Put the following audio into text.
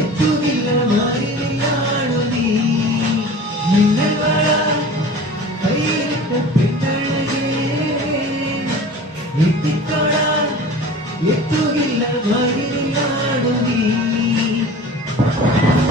എത്തുകില്ല മാറിയില്ലാണു നീ മിന്നൽ വള കയ്യിലിട്ട പെണ്ണഴകേ എത്തിക്കോടാ എത്തുകില്ല മാറിയില്ലാണു നീ